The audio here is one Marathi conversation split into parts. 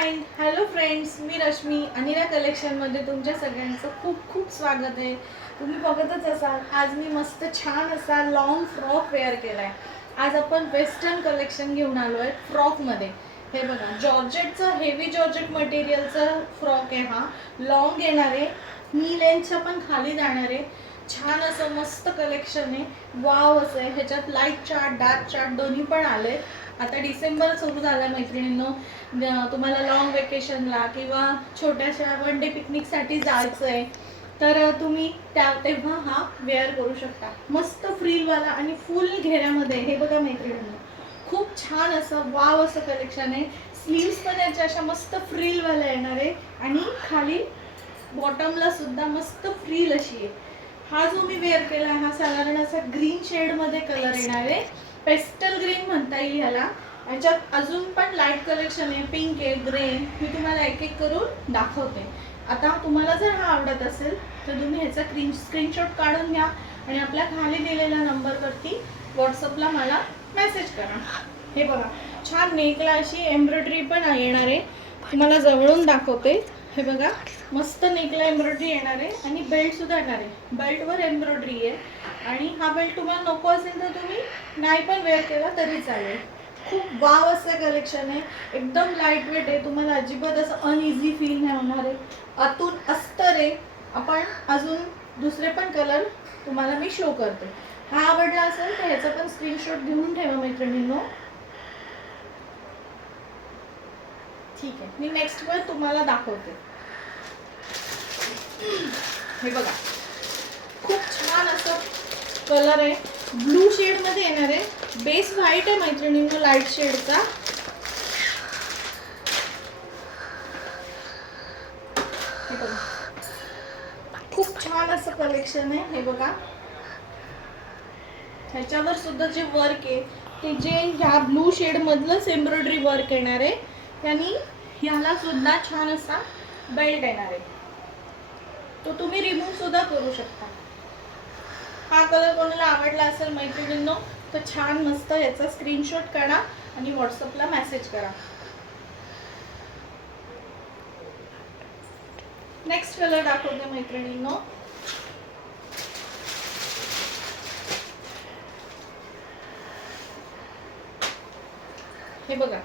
फाईन. हॅलो फ्रेंड्स, मी रश्मी. अनिरा कलेक्शनमध्ये तुमच्या सगळ्यांचं खूप खूप स्वागत आहे. तुम्ही बघतच असाल, आज मी मस्त छान असा लॉंग फ्रॉक वेअर केला आहे. आज आपण वेस्टर्न कलेक्शन घेऊन आलो आहे फ्रॉकमध्ये. हे बघा, जॉर्जेटचं हेवी जॉर्जेट मटेरियलचं फ्रॉक आहे. हा लॉंग येणार आहे, नी लेंथच्या पण खाली जाणार आहे. छान असं मस्त कलेक्शन आहे. वाव असं आहे. ह्याच्यात लाईट चार्ट डार्क चार्ट दोन्ही पण आले. आता डिसेंबर सुरू झाला मैत्रिणींनो. तुम्हाला लॉंग वेकेशनला किंवा छोट्याशा वन डे पिकनिकसाठी जायचं आहे तर तुम्ही तेव्हा हा वेअर करू शकता. मस्त फ्रीलवाला आणि फुल घेऱ्यामध्ये. हे बघा मैत्रिणींनो, खूप छान असं वाव असं कलेक्शन आहे. स्लीव्स पण याच्या अशा मस्त फ्रीलवाल्या येणार आहे आणि खाली बॉटमला सुद्धा मस्त फ्रील अशी आहे. हा जो मी वेअर केला आहे हा साधारण असा ग्रीन शेडमध्ये कलर येणार आहे. पेस्टल ग्रीन म्हणता येईल ह्याला. याच्यात अजून पण लाईट कलेक्शन आहे, पिंक आहे, ग्रे. मी तुम्हाला एक एक करून दाखवते. आता तुम्हाला जर हा आवडत असेल तर तुम्ही ह्याचा स्क्रीनशॉट काढून घ्या आणि आपल्या खाली दिलेल्या नंबरवरती व्हॉट्सअपला मला मेसेज करा. हे बघा, छान नेकला अशी एम्ब्रॉयडरी पण येणार आहे. तुम्हाला जवळून दाखवते. हे बघा, मस्त नेकला एम्ब्रॉयडरी येणार आहे आणि बेल्ट सुद्धा येणार आहे. बेल्टवर एम्ब्रॉयडरी आहे आणि हा बेल्ट तुम्हाला नको असेल तर तुम्ही नाही पण वेअर केला तरी चालेल. खूप वाव असं कलेक्शन आहे. एकदम लाईट वेट आहे. तुम्हाला अजिबात असं अनइझी फील नाही होणार आहे. आतून अस्तर आहे. आपण अजून दुसरे पण कलर तुम्हाला मी शो करते. हा आवडला असेल तर ह्याचा पण स्क्रीनशॉट घेऊन ठेवा मैत्रिणींनो. ठीक आहे, मी नेक्स्ट वर तुम्हाला दाखवते. हे बघा, खूप छान असं कलर आहे. ब्लू शेड मध्ये येणार आहे. बेस व्हाईट आहे मैत्रिणींनो, लाईट शेडचा. हे बघा, खूप छान असं कलेक्शन आहे. हे बघा, ह्याच्यावर सुद्धा जे वर्क आहे ते जे ह्या ब्लू शेड मधलंच एम्ब्रॉयडरी वर्क येणार आहे. यांनी ह्याला सुद्धा छान असा बेल्ट येणार आहे. तो तुम्ही रिमूव्ह सुद्धा करू शकता. हा कलर कोणाला आवडला असेल मैत्रिणींनो तर छान मस्त याचा स्क्रीनशॉट काढा आणि व्हॉट्सअपला मेसेज करा. नेक्स्ट कलर दाखवते मैत्रिणींनो. हे बघा,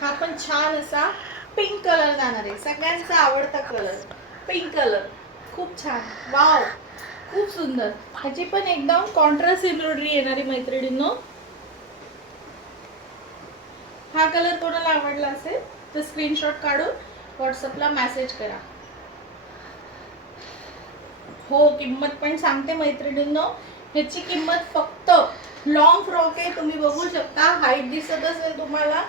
हा पण छान असा पिंक कलर जाणार आहे. सगळ्यांचा आवडता कलर पिंक कलर. खूप छान, वाव, खूप सुंदर. ह्याची पण एकदम कॉन्ट्रास्ट एम्ब्रॉयडरी येणारी मैत्रिणींनो. हा कलर कोणाला आवडला असेल तर स्क्रीनशॉट काढून व्हॉट्सअपला मेसेज करा. हो, किंमत पण सांगते मैत्रिणींनो. ह्याची किंमत फक्त, लॉंग फ्रॉक आहे तुम्ही बघू शकता. हाईट दिसत असेल तुम्हाला,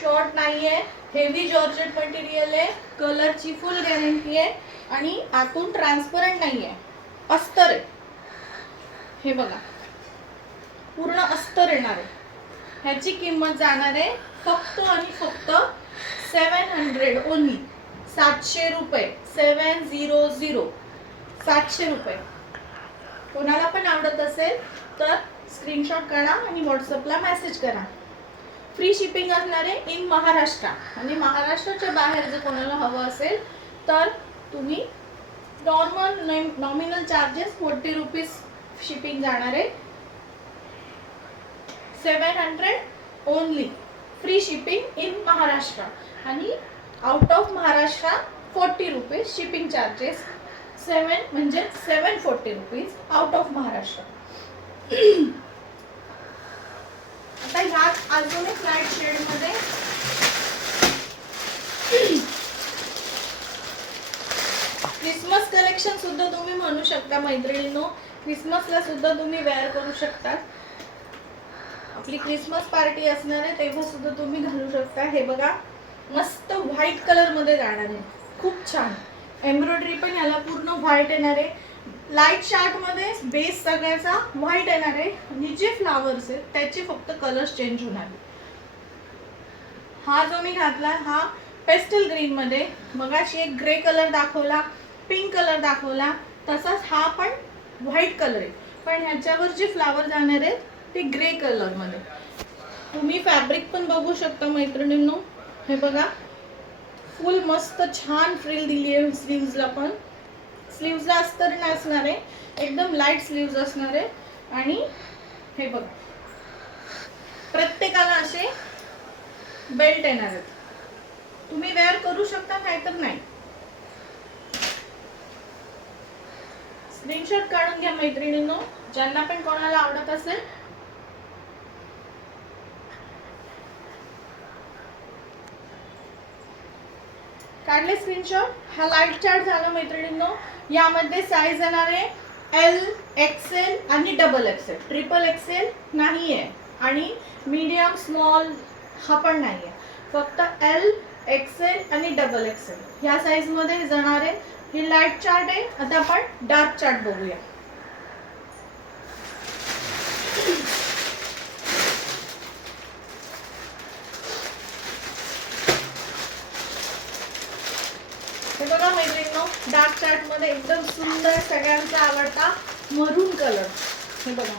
शॉर्ट नाहीये. हेवी जॉर्जेट मटेरियल आहे. कलरची फुल गॅरंटी आहे आणि आतून ट्रान्सपरंट नाहीये, अस्तर आहे. हे बघा, पूर्ण अस्तर येणार आहे. ह्याची किंमत जाणार आहे फक्त आणि फक्त 700 ओनली. 700 रुपये. 700 700 रुपये. कोणाला पण आवडत असेल तर स्क्रीनशॉट काढा आणि व्हॉट्सअपला मेसेज करा. फ्री शिपिंग असणार आहे इन महाराष्ट्र. आणि महाराष्ट्राच्या बाहेर जर कोणाला हवं असेल तर तुम्ही नॉमिनल चार्जेस 40 रुपीज शिपिंग जाणार आहे. 700 only. Free shipping in Maharashtra आणि out of Maharashtra 40 rupees shipping charges. 7 म्हणजे 740 रुपीज आउट ऑफ महाराष्ट्र. आता ह्यात अजून एक लाईट शेड मध्ये क्रिसमस कलेक्शन सुद्धा तुम्ही म्हणू शकता मैत्रिणींनो. क्रिसमसला सुद्धा तुम्ही वेअर करू शकता. आपली क्रिसमस पार्टी असणार आहे तेव्हा सुद्धा तुम्ही घालू शकता. हे बघा, मस्त व्हाईट कलर मध्ये जाणार आहे. खूप छान एम्ब्रॉयडरी पण याला पूर्ण व्हाईट येणार आहे. लाईट चार्ट मध्ये बेस सगळ्याचा व्हाईट येणार आहे आणि जे फ्लावर्स आहेत त्याचे फक्त कलर्स चेंज होणार. हा जो मी घातला हा पेस्टल ग्रीन मध्ये. मगाशी एक ग्रे कलर दाखवला, पिंक कलर दाखवला, तसाच हा पण व्हाईट कलर आहे. पण ह्याच्यावर जे फ्लावर जाणार आहेत ते ग्रे कलर मध्ये. तुम्ही फॅब्रिक पण बघू शकता मैत्रिणींनो. हे बघा, फुल मस्त छान फ्रिल दिली आहे स्लीव्जला पण. स्लीव्जला अस्तर नसणार आहे, एकदम लाईट स्लीव्ज असणार आहे. आणि हे बघा, प्रत्येकाला असे बेल्ट येणार आहेत. तुम्ही वेअर करू शकता, नाहीतर नाही. स्क्रीनशॉट काढून घ्या मैत्रिणींनो, ज्यांना पण कोणाला आवडत असेल. काढले स्क्रीनशॉट. हा लाईट चार्ट झाला मैत्रिणींनो. यामध्ये साईज येणार आहे एल, एक्सेल आणि डबल एक्सेल. ट्रिपल एक्सेल नाही आहे आणि मीडियम स्मॉल हा पण नाही आहे. फक्त एल, एक्सेल आणि डबल एक्सेल ह्या साईज मध्ये जाणार आहे. ही लाईट चार्ट आहे. आता आपण डार्क चार्ट बघूया. हे बघा मैत्रिणींनो, डार्क चार्ट मध्ये एकदम सुंदर सगळ्यांचा आवडता मरून कलर. हे बघा,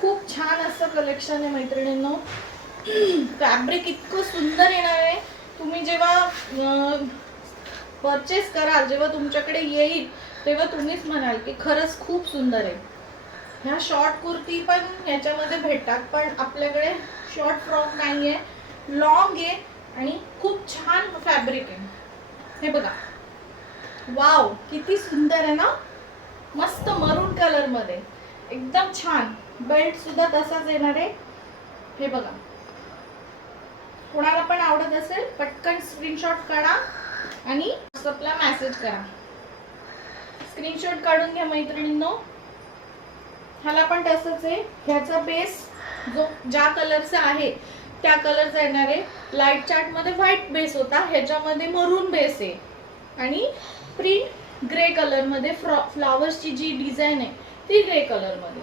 खूप छान असं कलेक्शन आहे मैत्रिणींनो. फॅब्रिक इतकं सुंदर येणार आहे. तुम्ही जेव्हा परचेस कराल, जेव्हा तुमच्याकडे येईल, तेव्हा तुम्हीच म्हणाल की खरंच खूप सुंदर आहे. ह्या शॉर्ट कुर्ती पण ह्याच्यामध्ये भेटतात, पण आपल्याकडे शॉर्ट फ्रॉक नाहीये, लॉंग आहे आणि खूप छान फॅब्रिक आहे. हे बघा, वाव किती सुंदर आहे ना. मस्त मरून कलर मध्ये एकदम छान. बेल्ट सुद्धा तसाच येणार आहे. हे बघा, कोणाला पण आवडत असेल पटकन स्क्रीनशॉट काढा आणि व्हॉट्सअपला मेसेज करा. स्क्रीनशॉट काढून घ्या मैत्रिणींनो. ह्याला पण तसंच आहे. ह्याचा बेस जो ज्या कलरचा आहे त्या कलरचा येणार आहे. लाईट चार्ट मध्ये व्हाईट बेस होता, ह्याच्यामध्ये मरून बेस आहे आणि प्रिंट ग्रे कलर मध्ये. फ्लावर्सची जी डिझाईन आहे ती ग्रे कलर मध्ये.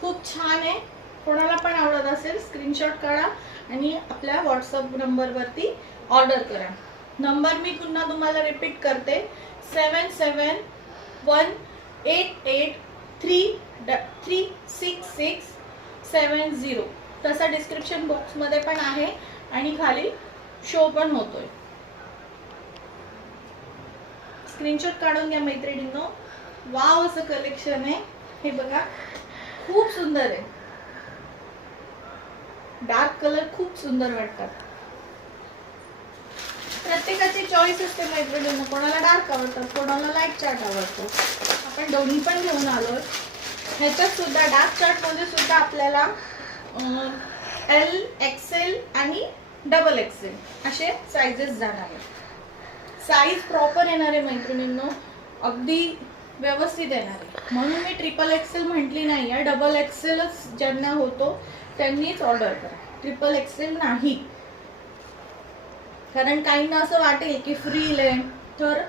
खूप छान आहे. कोणाला पण आवडत असेल स्क्रीनशॉट काढा आणि आपल्या व्हॉट्सअप नंबरवरती ऑर्डर करा. नंबर मी पुन्हा तुम्हाला रिपीट करते, 7718833670. तसा डिस्क्रिप्शन बॉक्स मध्ये पण आहे आणि खाली शो पण होतोय. स्क्रीनशॉट काढून घ्या मैत्रिणींनो. वाव असं कलेक्शन आहे. हे बघा, खूप सुंदर आहे. डार्क कलर खूप सुंदर वाटतात. प्रत्येकाची चॉईस असते मैत्रिणींनो. कोणाला डार्क आवडतात, कोणाला लाईट चार्ट आवडतो. आपण दोन्ही पण घेऊन आलोय. ह्याच्यात सुद्धा डार्क चार्ट मध्ये सुद्धा आपल्याला एल, एक्सेल आणि डबल एक्सेल असे साइजेस जाणार आहेत. साईज प्रॉपर येणार आहे मैत्रिणींनो, अगदी व्यवस्थित येणार आहे. म्हणून मी ट्रिपल एक्सेल म्हटली नाही आहे. डबल एक्सेलच ज्यांना होतो त्यांनीच ऑर्डर करा, ट्रिपल एक्सेल नाही. कारण काहींना असं वाटेल की फ्रील आहे तर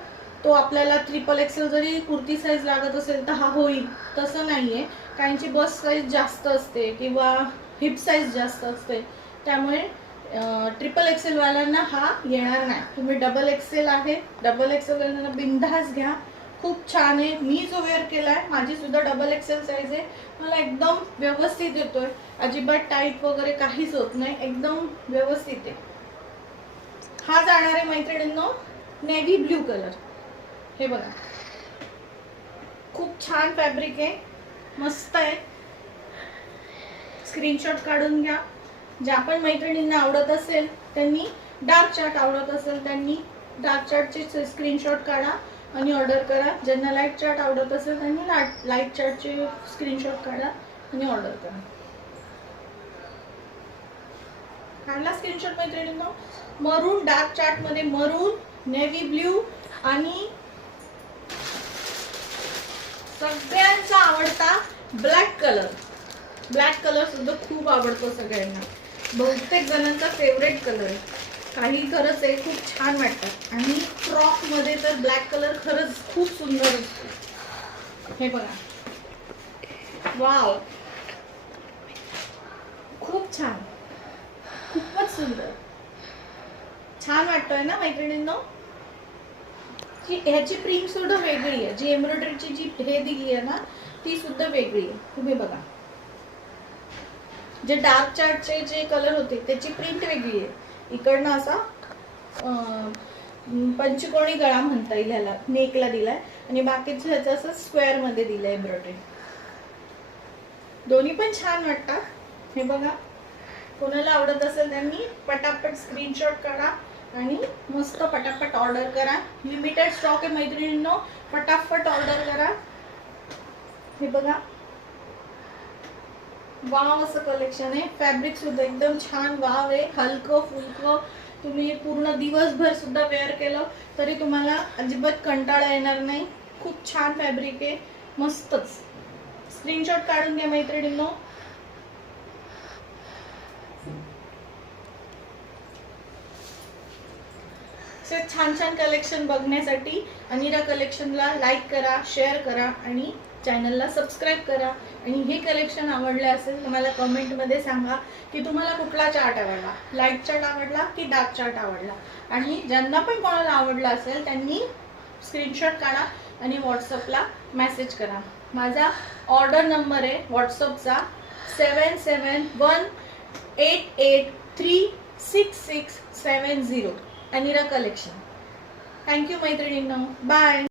तो आपल्याला ट्रिपल एक्सेल जरी कुर्ती साईज लागत असेल तर हा होईल. तसं नाहीये. काहींची बस साईज जास्त असते किंवा हिप साईज जास्त असते, त्यामुळे ट्रिपल एक्सेल वाल्यांना हा येणार नाही. तुम्ही डबल एक्सेल आहे, डबल एक्सेल वाल्यांना बिंदास घ्या. खूप छान आहे. मी जो वेअर केलाय, माझी सुद्धा डबल एक्सेल साईज आहे. मला एकदम व्यवस्थित येतोय. अजिबात टाईट वगैरे काहीच होत नाही, एकदम व्यवस्थित आहे. हा जाणार आहे मैत्रिणींनो नेव्ही ब्ल्यू कलर. हे बघा, खूप छान फॅब्रिक आहे, मस्त आहे. स्क्रीनशॉट काढून घ्या. ज्या पण मैत्रिणींना आवडत असेल त्यांनी, डार्क चार्ट आवडत असेल त्यांनी डार्क चार्टचे स्क्रीनशॉट काढा आणि ऑर्डर करा. ज्यांना लाईट चार्ट आवडत असेल त्यांनी लाईट चार्टचे स्क्रीनशॉट काढा आणि ऑर्डर करा. काढला स्क्रीनशॉट मैत्रिणींनो. मरून डार्क चार्ट मध्ये मरून, नेव्ही ब्ल्यू आणि सगळ्यांचा आवडता ब्लॅक कलर. ब्लॅक कलर सुद्धा खूप आवडतो सगळ्यांना. बहुतेक जणांचा फेवरेट कलर आहे. काही खरंच आहे, खूप छान वाटतात. आणि फ्रॉक मध्ये तर ब्लॅक कलर खरंच खूप सुंदर असतो. हे बघा, वाव, खूप छान, खूपच सुंदर, छान वाटतोय ना मैत्रिणींनो. ह्याची प्रिंट सुद्धा वेगळी आहे. जी एम्ब्रॉयडरीची जी हे दिली आहे ना ती सुद्धा वेगळी आहे. तुम्ही बघा, जे डार्क चार्टचे जे कलर होते त्याची प्रिंट वेगळी आहे. इकडनं असा पंचकोणी गळा म्हणता येईल ह्याला, नेकला दिलाय आणि बाकीचं ह्याचं असं स्क्वेअर मध्ये दिलंय एम्ब्रॉयडरी. दोन्ही पण छान वाटतात. हे बघा, कोणाला आवडत असेल त्यांनी पटापट स्क्रीनशॉट काढा आणि मस्त पटापट ऑर्डर करा. लिमिटेड स्टॉक आहे मैत्रिणींनो, फटाफट ऑर्डर करा. हे बघा, वाव असं कलेक्शन आहे. फॅब्रिक सुद्धा एकदम छान वाव आहे, हलकं फुलकं. तुम्ही पूर्ण दिवसभर सुद्धा वेअर केलं तरी तुम्हाला अजिबात कंटाळा येणार नाही. खूप छान फॅब्रिक आहे, मस्तच. स्क्रीनशॉट काढून घ्या मैत्रिणींनो. छान छान कलेक्शन बघण्यासाठी अनिरा कलेक्शनला लाईक करा, शेअर करा आणि चॅनलला सबस्क्राईब करा. आणि हे कलेक्शन आवडले असेल तर मला कमेंटमध्ये सांगा की तुम्हाला कुठला चार्ट आवडला, लाईट चार्ट आवडला की डार्क चार्ट आवडला. आणि ज्यांना पण कोणाला आवडला असेल त्यांनी स्क्रीनशॉट काढा आणि व्हॉट्सअपला मेसेज करा. माझा ऑर्डर नंबर आहे व्हॉट्सअपचा 7718836670 अनिरा कलेक्शन. थँक्यू मैत्रिणींनो, बाय.